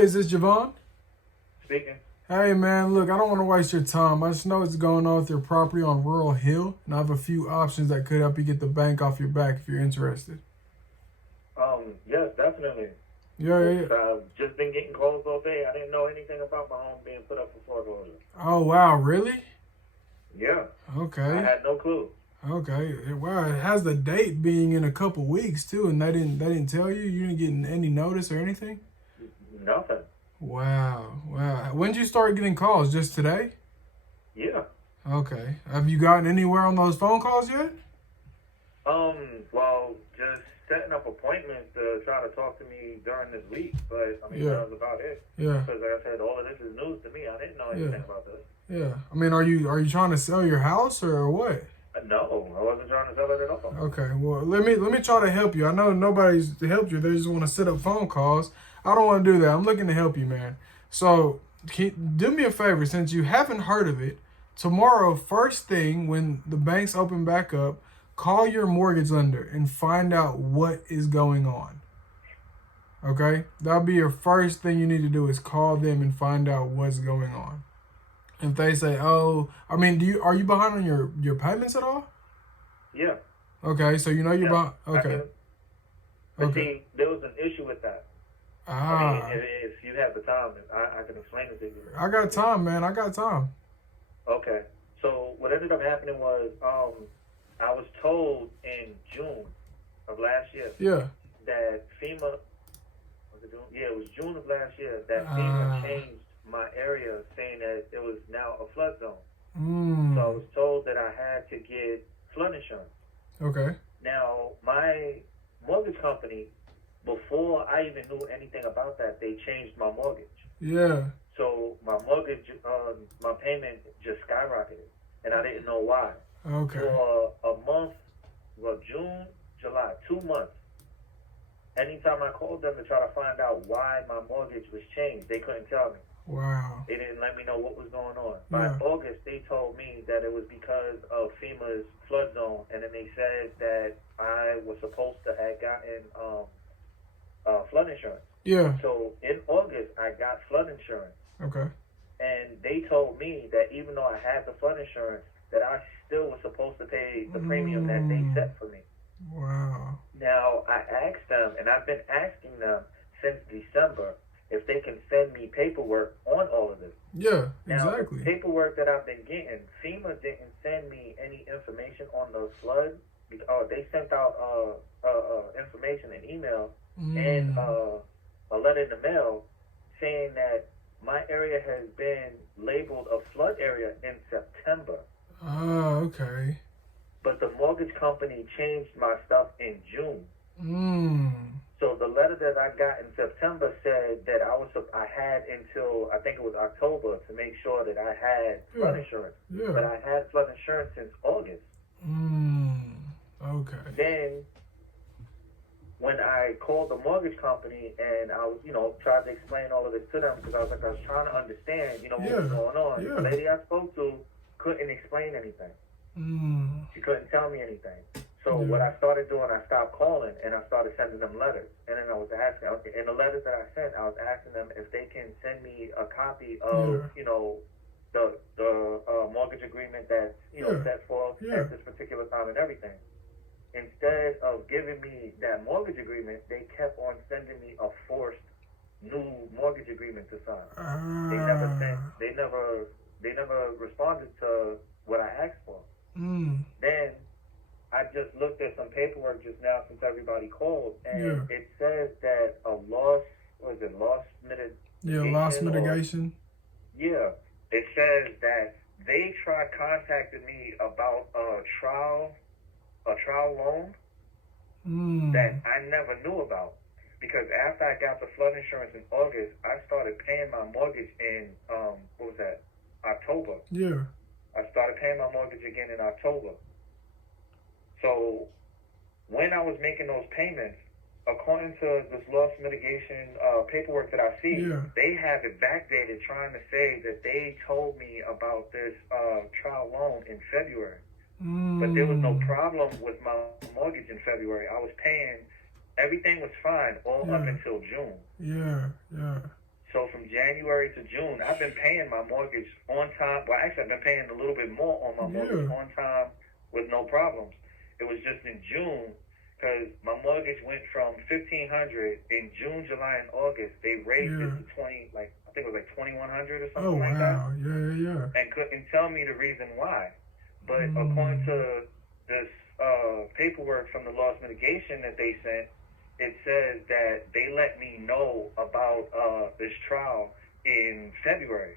Hey, is this Javon? Speaking. Hey, man, look, I don't want to waste your time. I just know what's going on with your property on Rural Hill, and I have a few options that could help you get the bank off your back if you're interested. Yes, definitely. Yeah, yeah, Just, yeah. just been getting calls all day. I didn't know anything about my home being put up for foreclosure. Oh, wow, really? Yeah, I Okay, had no clue. okay. Wow, it has the date being in a couple weeks too, and they didn't tell you. You didn't get any notice or anything. Nothing. Wow, wow. When did you start getting calls? Just today? Yeah. Okay. Have you gotten anywhere on those phone calls yet? Well, just setting up appointments to try to talk to me during this week, but I mean Yeah, that was about it. yeah, Because like I said, all of this is news to me. I didn't know yeah. anything about this. Yeah. I mean, are you trying to sell your house or what? No, I wasn't trying to sell it at all. Okay. Well, let me try to help you. I know nobody's helped you. They just want to set up phone calls. I don't want to do that. I'm looking to help you, man. So, do me a favor since you haven't heard of it. Tomorrow, first thing when the banks open back up, call your mortgage lender and find out what is going on. Okay? That'll be your first thing you need to do is call them and find out what's going on. If they say, "Oh, I mean, are you behind on your payments at all?" Yeah, Okay, so you know you're yeah. behind. I Okay, can. But okay. see, there was an issue with that. I mean, Ah, if you have the time, I can explain it to you. I got time, man. I got time. Okay. So what ended up happening was, I was told in June of last year Yeah. that FEMA was it June? Yeah, it was June of last year that FEMA Ah. changed my area, saying that it was now a flood zone. So I Mm. was told that I had to get flood insurance. Okay. Now my mortgage company, before I even knew anything about that, they changed my mortgage. Yeah. So my mortgage, my payment just skyrocketed, and I didn't know why. Okay. For a month, well, June, July, 2 months. Anytime I called them to try to find out why my mortgage was changed, they couldn't tell me. Wow. They didn't let me know what was going on. By Yeah. August, they told me that it was because of FEMA's flood zone, and then they said that I was supposed to have gotten flood insurance. Yeah. So in August, I got flood insurance. Okay. And they told me that even though I had the flood insurance, that I still was supposed to pay the premium that they Mm. set for me. Wow. Now, I asked them, and I've been asking them since December, if they can send me paperwork on all of this. Yeah. Now, the Exactly. paperwork that I've been getting, FEMA didn't send me any information on the flood. They sent out information, an email, and Mm. a letter in the mail saying that my area has been labeled a flood area in September. Ah. Okay. But the mortgage company changed my stuff in June. Mm. So the letter that I got in September said that I had until I think it was October to make sure that I had flood Yeah. insurance. But Yeah. I had flood insurance since August. Mm. Okay. Then when I called the mortgage company and I was, tried to explain all of this to them because I was trying to understand, what was Yeah. going on. The Yeah. lady I spoke to couldn't explain anything. Mm. She couldn't tell me anything. So what Yeah. I started doing, I stopped calling and I started sending them letters. And then I was asking, in the letters that I sent, I was asking them if they can send me a copy of, Yeah. the mortgage agreement that's, Yeah. set forth Yeah. at this particular time and everything. Instead of giving me that mortgage agreement, they kept on sending me a forced new mortgage agreement to sign. They never sent. Ah. They never responded to what I asked for. Mm. Then I just looked at some paperwork just now since everybody called, and Yeah. it says that a loss, loss Yeah. Loss mitigation, or mitigation. yeah, it says that they tried contacting me about a trial loan that Mm. I never knew about. Because after I got the flood insurance in August, I started paying my mortgage in what was that? October. Yeah. I started paying my mortgage again in October. So when I was making those payments, according to this loss mitigation paperwork that I see, Yeah. they have it backdated, trying to say that they told me about this trial loan in February. But there was no Mm. problem with my mortgage in February. I was paying, everything was fine all up Yeah. until June. Yeah. Yeah. So from January to June, I've been paying my mortgage on time. Well, actually, I've been paying a little bit more on my mortgage Yeah. on time with no problems. It was just in June, because my mortgage went from 1,500 in June, July, and August. They raised Yeah. it to 20, like I think it was like 2,100 or Oh something like that, wow. Yeah. and couldn't tell me the reason why. But according Mm. to this paperwork from the loss mitigation that they sent, it says that they let me know about this trial in February.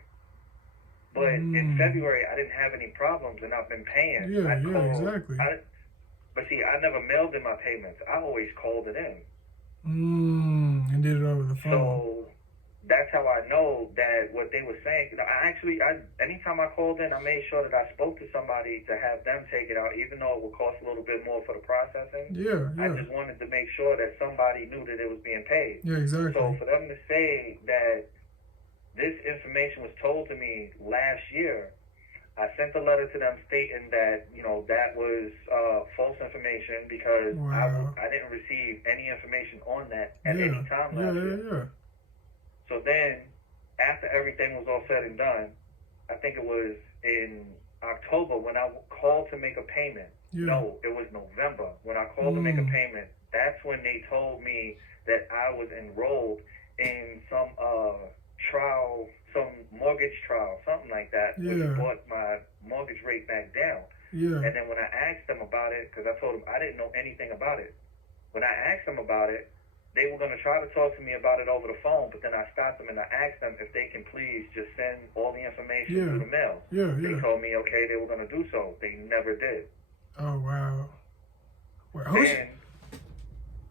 But in February, I didn't have any problems, and I've been paying. Yeah. I Yeah. called. Exactly. But see, I never mailed in my payments. I always called it in. And did it over the phone. So that's how I know that what they were saying. Anytime I called in, I made sure that I spoke to somebody to have them take it out, even though it would cost a little bit more for the processing. Yeah. I just wanted to make sure that somebody knew that it was being paid. Yeah. Exactly. So for them to say that this information was told to me last year, I sent a letter to them stating that, that was false information, because Wow. I didn't receive any information on that at Yeah. any time last year. Yeah. So then, after everything was all said and done, I think it was in October when I called to make a payment. Yeah. No, it was November when I called to make a payment. That's when they told me that I was enrolled in some trial, some mortgage trial, something like that, which Yeah. brought my mortgage rate back down. Yeah. And then when I asked them about it, because I told them I didn't know anything about it, when I asked them about it, they were going to try to talk to me about it over the phone, but then I stopped them and I asked them if they can please just send all the information Yeah. through the mail. Yeah. They told me, okay, they were going to do so. They never did. Oh wow. Well, And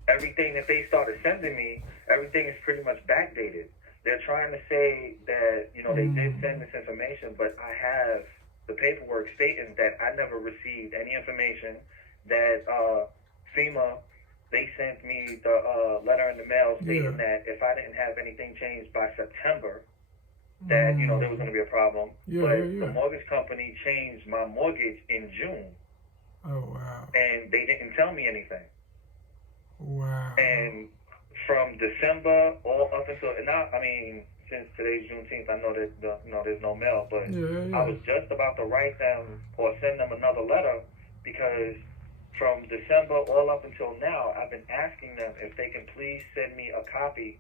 everything that they started sending me, everything is pretty much backdated. They're trying to say that, they did send this information, but I have the paperwork stating that I never received any information, that FEMA, they sent me the letter in the mail stating that if I didn't have anything changed by September, that, there was going to be a problem. But the mortgage company changed my mortgage in June. Oh wow. And they didn't tell me anything. Wow. And from December all up until now, since today's Juneteenth, I know that there's no mail, but I was just about to write them or send them another letter, because from December all up until now, I've been asking them if they can please send me a copy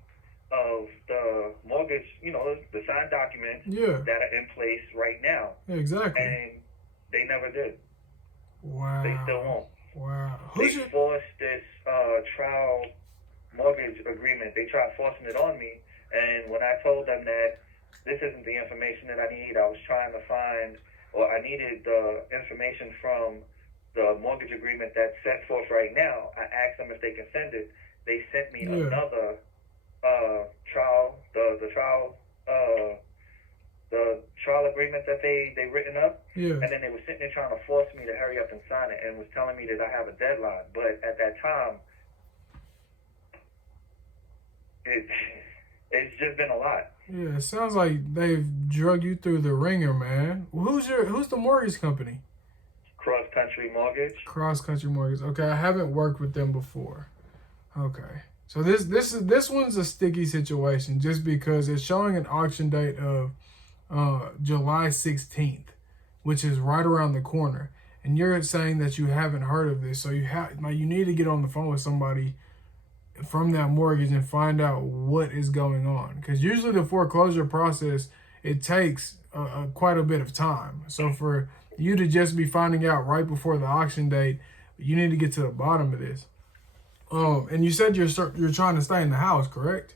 of the mortgage, the signed documents that are in place right now. Exactly. And they never did. Wow. They still won't. Wow. They forced this trial mortgage agreement. They tried forcing it on me, and when I told them that this isn't the information that I need, I was trying to find, or I needed the information from the mortgage agreement that's set forth right now. I asked them if they can send it. They sent me another trial, the trial agreement that they written up, and then they were sitting there trying to force me to hurry up and sign it, and was telling me that I have a deadline. But at that time, it's just been a lot. Yeah, it sounds like they've drug you through the ringer, man. Who's the mortgage company? Cross Country Mortgage. Cross Country Mortgage. Okay, I haven't worked with them before. Okay. So this one's a sticky situation, just because it's showing an auction date of July 16th, which is right around the corner. And you're saying that you haven't heard of this, so you need to get on the phone with somebody from that mortgage and find out what is going on, because usually the foreclosure process, it takes quite a bit of time. So for you to just be finding out right before the auction date, you need to get to the bottom of this. And you said you're trying to stay in the house, correct?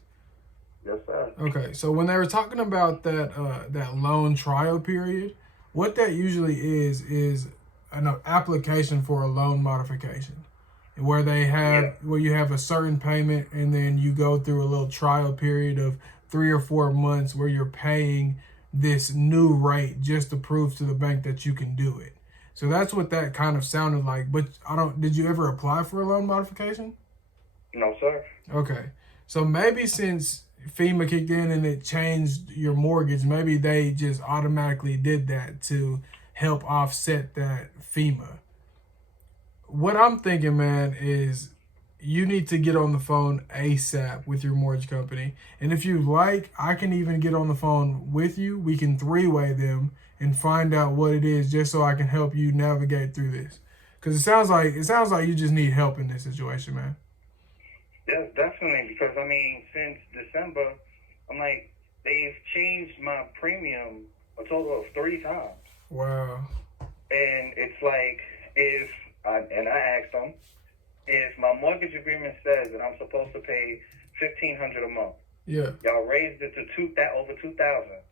Yes, sir. Okay, so when they were talking about that loan trial period, what that usually is an application for a loan modification, where where you have a certain payment, and then you go through a little trial period of 3 or 4 months where you're paying this new rate just to prove to the bank that you can do it. So that's what that kind of sounded like. But did you ever apply for a loan modification? No, sir. Okay. So maybe since FEMA kicked in and it changed your mortgage, maybe they just automatically did that to help offset that FEMA. What I'm thinking, man, is you need to get on the phone ASAP with your mortgage company. And if you like, I can even get on the phone with you. We can three-way them and find out what it is, just so I can help you navigate through this. Because it sounds like you just need help in this situation, man. Yes, definitely. Because I mean, since December, I'm like, they've changed my premium a total of 3 times, Wow. and it's like I asked them if my mortgage agreement says that I'm supposed to pay $1,500 a month. Yeah. Y'all raised it to over 2,000.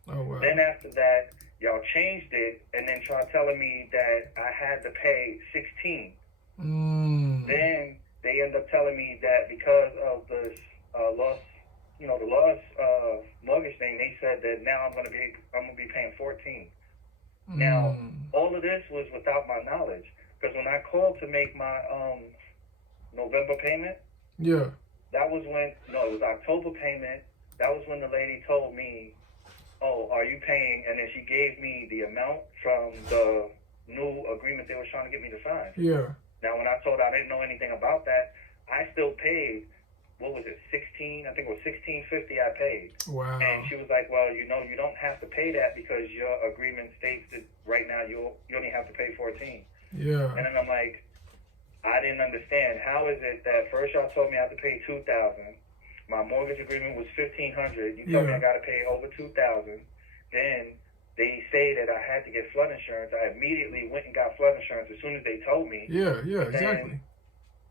Oh wow. Then after that, y'all changed it, and then tried telling me that I had to pay 16. Then they end up telling me that because of this loss, the loss mortgage thing, they said that now I'm gonna be paying 14. Now all of this was without my knowledge, because when I called to make my November payment, Yeah. that was when it was October payment. That was when the lady told me, "Oh, are you paying?" And then she gave me the amount from the new agreement they were trying to get me to sign. Yeah. Now, when I told her I didn't know anything about that, I still paid. What was it? 16? I think it was 16.50. I paid. Wow. And she was like, "Well, you don't have to pay that because your agreement states that right now you only have to pay 14." Yeah. And then I'm like, I didn't understand. How is it that first y'all told me I have to pay 2,000? My mortgage agreement was 1,500. You told me I got to pay over 2,000. Then they say that I had to get flood insurance. I immediately went and got flood insurance as soon as they told me. Yeah. Yeah. Exactly.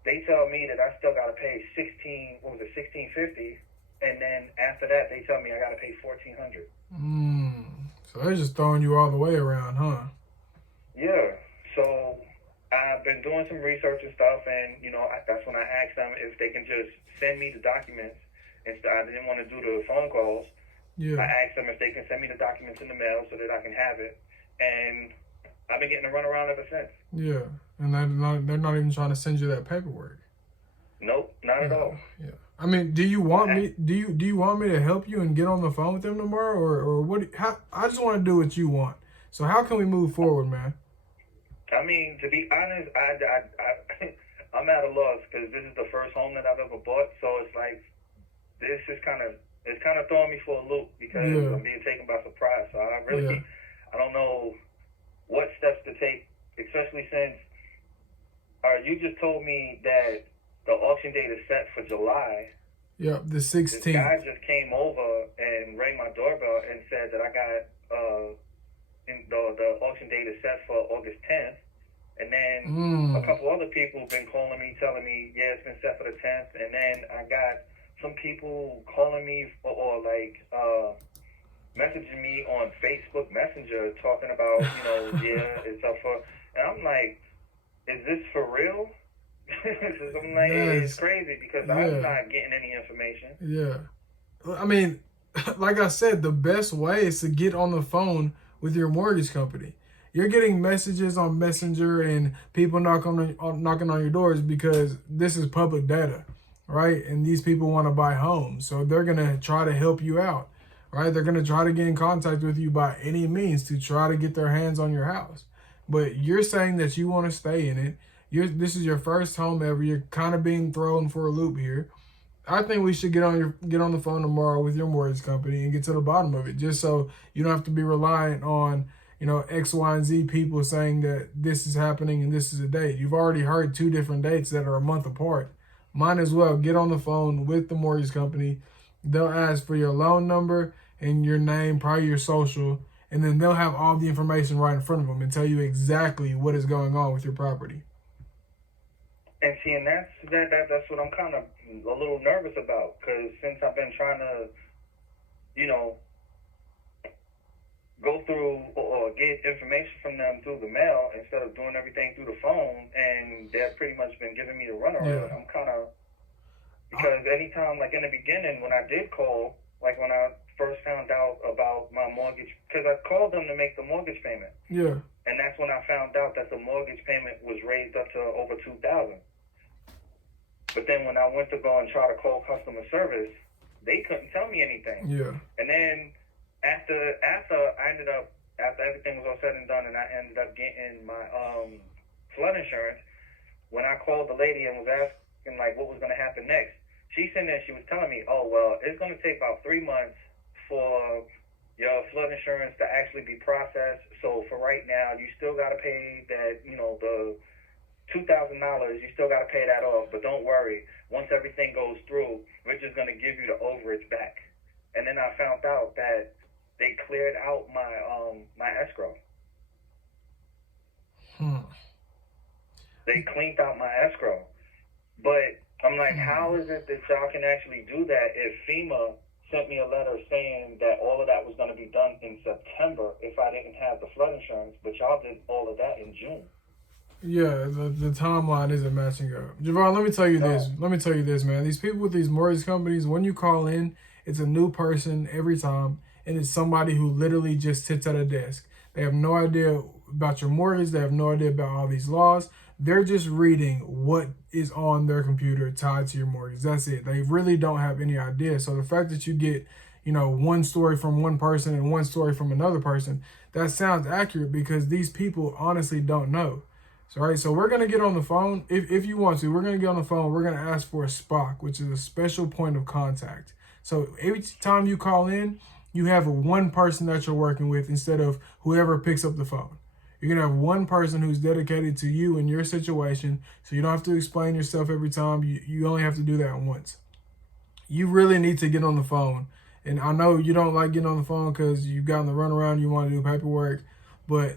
They tell me that I still got to pay 16.50, and then after that they tell me I got to pay 1,400. So they're just throwing you all the way around, huh? Yeah. So I've been doing some research and stuff, and that's when I asked them if they can just send me the documents. Instead, I didn't want to do the phone calls. Yeah. I asked them if they can send me the documents in the mail so that I can have it, and I've been getting a runaround ever since. Yeah, and they're not even trying to send you that paperwork. Nope, not at all. Yeah. I mean, do you want me? Do you want me to help you and get on the phone with them tomorrow, or what? How? I just want to do what you want. So how can we move forward, man? I mean, to be honest, I'm at a loss because this is the first home that I've ever bought. So it's like this is kind of throwing me for a loop because I'm being taken by surprise. So I don't know what steps to take, especially since you just told me that the auction date is set for July. Yep, the 16th. This guy just came over and rang my doorbell and said that I got the auction date is set for August 10th. And then a couple other people have been calling me, telling me, yeah, it's been set for the 10th. And then I got some people calling me or messaging me on Facebook Messenger talking about, yeah, it's up for. And I'm like, is this for real? I'm like, it's crazy because I'm not getting any information. Yeah. I mean, like I said, the best way is to get on the phone with your mortgage company. You're getting messages on Messenger and people knocking on your doors because this is public data, right? And these people want to buy homes, so they're gonna try to help you out, right? They're gonna try to get in contact with you by any means to try to get their hands on your house. But you're saying that you want to stay in it. This is your first home ever. You're kind of being thrown for a loop here. I think we should get on the phone tomorrow with your mortgage company and get to the bottom of it, just so you don't have to be reliant on X, Y, and Z people saying that this is happening and this is a date. You've already heard 2 different dates that are a month apart. Might as well get on the phone with the mortgage company. They'll ask for your loan number and your name, probably your social, and then they'll have all the information right in front of them and tell you exactly what is going on with your property. And see, and that's what I'm kind of a little nervous about, because since I've been trying to, go through or get information from them through the mail instead of doing everything through the phone, and they've pretty much been giving me the runaround. I'm kind of, because anytime, like in the beginning when I did call, like when I first found out about my mortgage, because I called them to make the mortgage payment. Yeah. And that's when I found out that the mortgage payment was raised up to over 2,000. But then when I went to go and try to call customer service, they couldn't tell me anything. Yeah. And then after everything was all said and done, and I ended up getting my flood insurance, when I called the lady and was asking like what was gonna happen next. She sitting there, she was telling me, oh well, it's gonna take about 3 months for your flood insurance to actually be processed. So for right now, you still gotta pay that, the $2,000. You still gotta pay that off, but don't worry. Once everything goes through, we're just gonna give you the overage back. And then I found out that they cleared out my escrow. They cleaned out my escrow. But I'm like, how is it that y'all can actually do that if FEMA sent me a letter saying that all of that was going to be done in September if I didn't have the flood insurance, but y'all did all of that in June? Yeah, the timeline isn't matching up. Javon, let me tell you this. Let me tell you this, man. These people with these mortgage companies, when you call in, it's a new person every time, and it's somebody who literally just sits at a desk. They have no idea about your mortgage. They have no idea about all these laws. They're just reading what is on their computer tied to your mortgage. That's it. They really don't have any idea. So the fact that you get, one story from one person and one story from another person, that sounds accurate because these people honestly don't know. So, right, so we're going to get on the phone. If you want to, we're going to get on the phone. We're going to ask for a SPOC, which is a special point of contact. So every time you call in, you have one person that you're working with instead of whoever picks up the phone. You're going to have one person who's dedicated to you and your situation, so you don't have to explain yourself every time. You only have to do that once. You really need to get on the phone. And I know you don't like getting on the phone because you've gotten the runaround, you want to do paperwork. But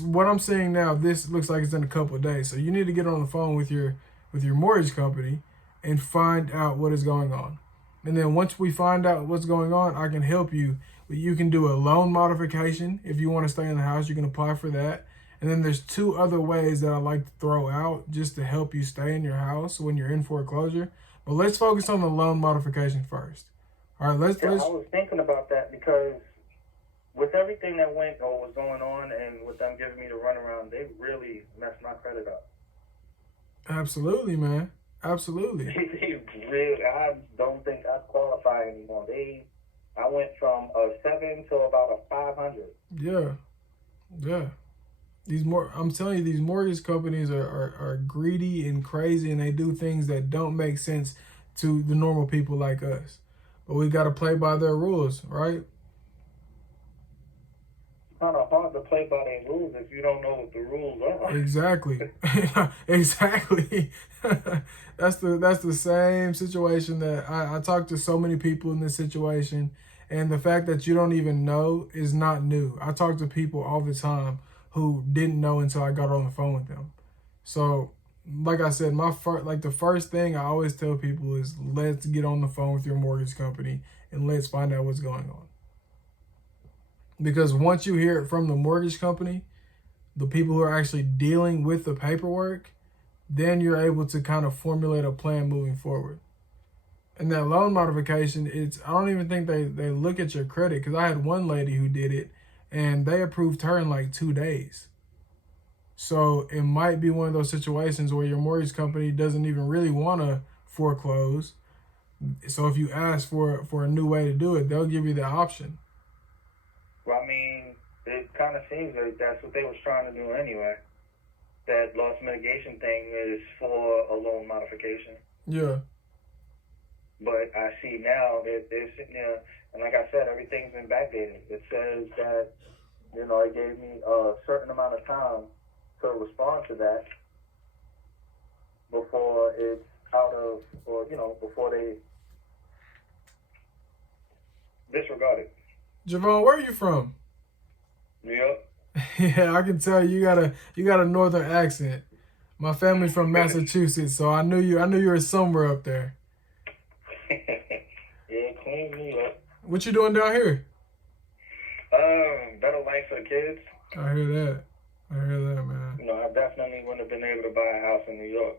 what I'm saying now, this looks like it's in a couple of days. So you need to get on the phone with your mortgage company and find out what is going on. And then once we find out what's going on, I can help you. You can do a loan modification. If you want to stay in the house, you can apply for that. And then there's 2 other ways that I like to throw out just to help you stay in your house when you're in foreclosure. But let's focus on the loan modification first. All right, let's. I was thinking about that because with everything that went or was going on and with them giving me the runaround, they really messed my credit up. Absolutely, man. Absolutely. I don't think I qualify anymore. I went from a 7 to about a 500. Yeah. I'm telling you, these mortgage companies are greedy and crazy, and they do things that don't make sense to the normal people like us. But we got to play by their rules, right? It's kind of hard to play by their rules if you don't know what the rules are. Exactly. Exactly. That's the same situation that I talk to so many people in this situation, and the fact that you don't even know is not new. I talk to people all the time who didn't know until I got on the phone with them. So, like I said, the first thing I always tell people is let's get on the phone with your mortgage company and let's find out what's going on. Because once you hear it from the mortgage company, the people who are actually dealing with the paperwork, then you're able to kind of formulate a plan moving forward. And that loan modification, I don't even think they look at your credit, because I had one lady who did it and they approved her in like 2 days. So it might be one of those situations where your mortgage company doesn't even really want to foreclose. So if you ask for a new way to do it, they'll give you the option. Well, I mean, it kind of seems like that's what they was trying to do anyway. That loss mitigation thing is for a loan modification. Yeah. But I see now that they're sitting there, and like I said, everything's been backdated. It says that, it gave me a certain amount of time to respond to that before it's out of, or, before they disregard it. Javon, where are you from? New York. Yeah, I can tell you got a northern accent. My family's from Massachusetts, so I knew you were somewhere up there. Yeah, clean New York. What you doing down here? Better life for the kids. I hear that, man. I definitely wouldn't have been able to buy a house in New York.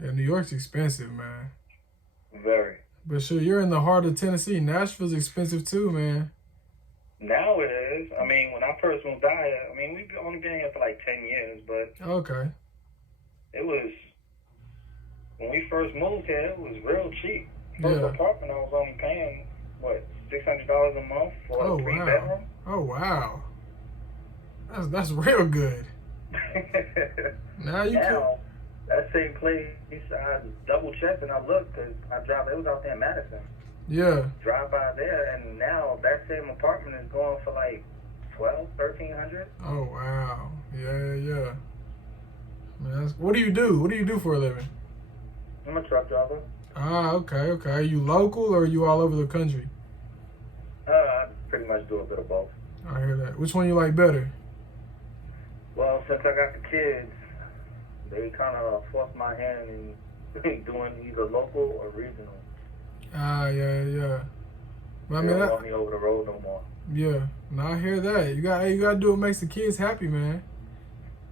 Yeah, New York's expensive, man. Very. But sure, you're in the heart of Tennessee. Nashville's expensive too, man. Now it is. I mean, when I first moved out here, we've only been here for like 10 years, but Okay. It was, when we first moved here, it was real cheap. First apartment, I was only paying, $600 a month for a 3-bedroom? Oh, wow. That's real good. Now that same place, I double checked and I looked because I drive. It was out there in Madison. Yeah. Drive by there, and now that same apartment is going for like 1,300. Oh wow. Yeah. Man, what do you do? What do you do for a living? I'm a truck driver. Ah, okay. Are you local or are you all over the country? I pretty much do a bit of both. I hear that. Which one you like better? Well, since I got the kids, they kind of forced my hand in doing either local or regional. Ah, yeah. But I They mean, don't want me over the road no more. yeah. No, I hear that. You gotta do what makes the kids happy, man.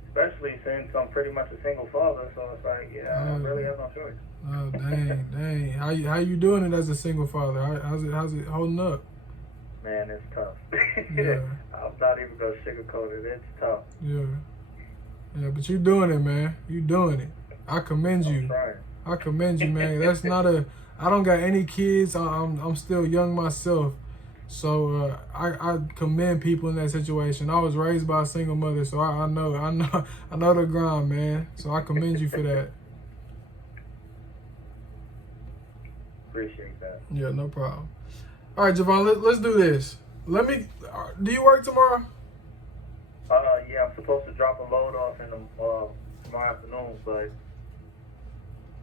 Especially since I'm pretty much a single father, so it's like, I really have no choice. Oh, dang. How you doing it as a single father? How's it holding up? Man, it's tough. Yeah. I'm not even gonna sugarcoat it. It's tough. Yeah, but you doing it, man. You doing it. I commend you. I'm trying. I commend you, man. That's not I don't got any kids. I'm still young myself. So I commend people in that situation. I was raised by a single mother, so I know the grind, man. So I commend you for that. Appreciate that. Yeah, no problem. All right, Javon, let's do this. Do you work tomorrow? Yeah, I'm supposed to drop a load off in the tomorrow afternoon, but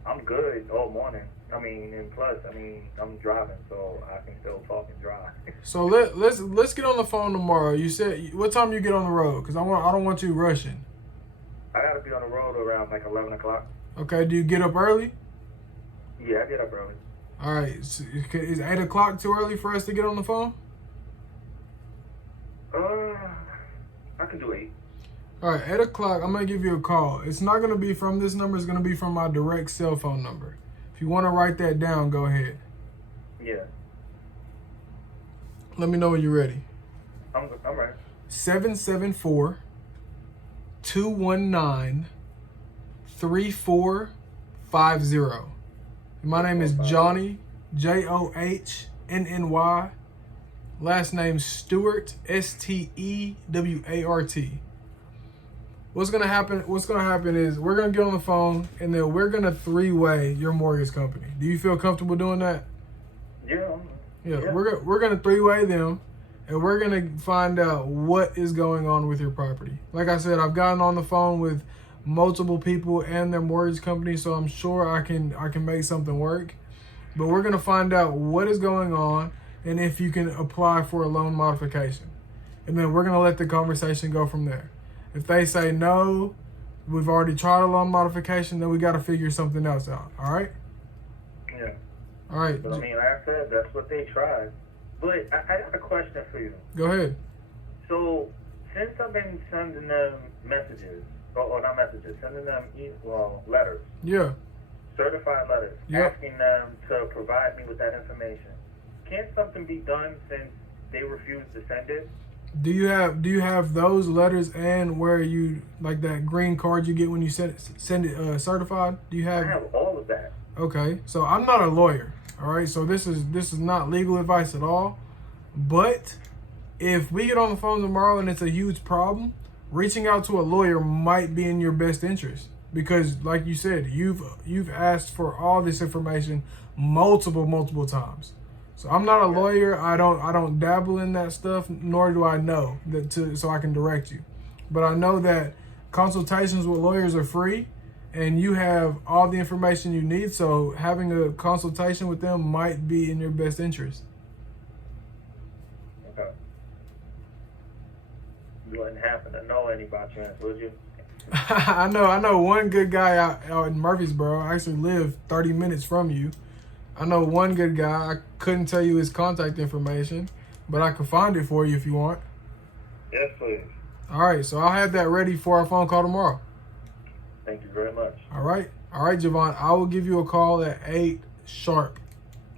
I'm good all morning. And plus, I'm driving, so I can still talk and drive. So let's get on the phone tomorrow. You said what time you get on the road? Cause I don't want you rushing. I gotta be on the road around like 11 o'clock. Okay. Do you get up early? Yeah, I get up early. All right. So is 8 o'clock too early for us to get on the phone? I can do 8. All right. 8 o'clock. I'm gonna give you a call. It's not gonna be from this number. It's gonna be from my direct cell phone number. If you want to write that down, go ahead. Yeah. Let me know when you're ready. I'm ready. 774-219-3450. My name is Johnny, Johnnny. Last name Stewart, Stewart. What's gonna happen is we're gonna get on the phone and then we're gonna 3-way your mortgage company. Do you feel comfortable doing that? Yeah. We're gonna 3-way them, and we're gonna find out what is going on with your property. Like I said, I've gotten on the phone with multiple people and their mortgage company, so I'm sure I can make something work. But we're gonna find out what is going on and if you can apply for a loan modification, and then we're gonna let the conversation go from there. If they say no, we've already tried a loan modification, then we got to figure something else out. All right? Yeah. All right. But like I said, that's what they tried. But I got a question for you. Go ahead. So, since I've been sending them messages, or not messages, sending them letters. Yeah. Certified letters. Yep. Asking them to provide me with that information. Can't something be done since they refuse to send it? Do you have those letters and where you like that green card you get when you send it certified? Do you have? I have all of that. Okay, so I'm not a lawyer. All right, so this is not legal advice at all. But if we get on the phone tomorrow and it's a huge problem, reaching out to a lawyer might be in your best interest because, like you said, you've asked for all this information multiple times. So I'm not a lawyer. I don't dabble in that stuff, nor do I know so I can direct you. But I know that consultations with lawyers are free, and you have all the information you need. So having a consultation with them might be in your best interest. Okay. You wouldn't happen to know any by chance, would you? I know one good guy out in Murfreesboro. I actually live 30 minutes from you. I know one good guy. I couldn't tell you his contact information, but I can find it for you if you want. Yes, please. All right, so I'll have that ready for our phone call tomorrow. Thank you very much. All right, Javon. I will give you a call at 8 sharp,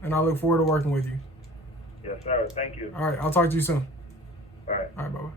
and I look forward to working with you. Yes, sir. Thank you. All right, I'll talk to you soon. All right. All right, bye-bye.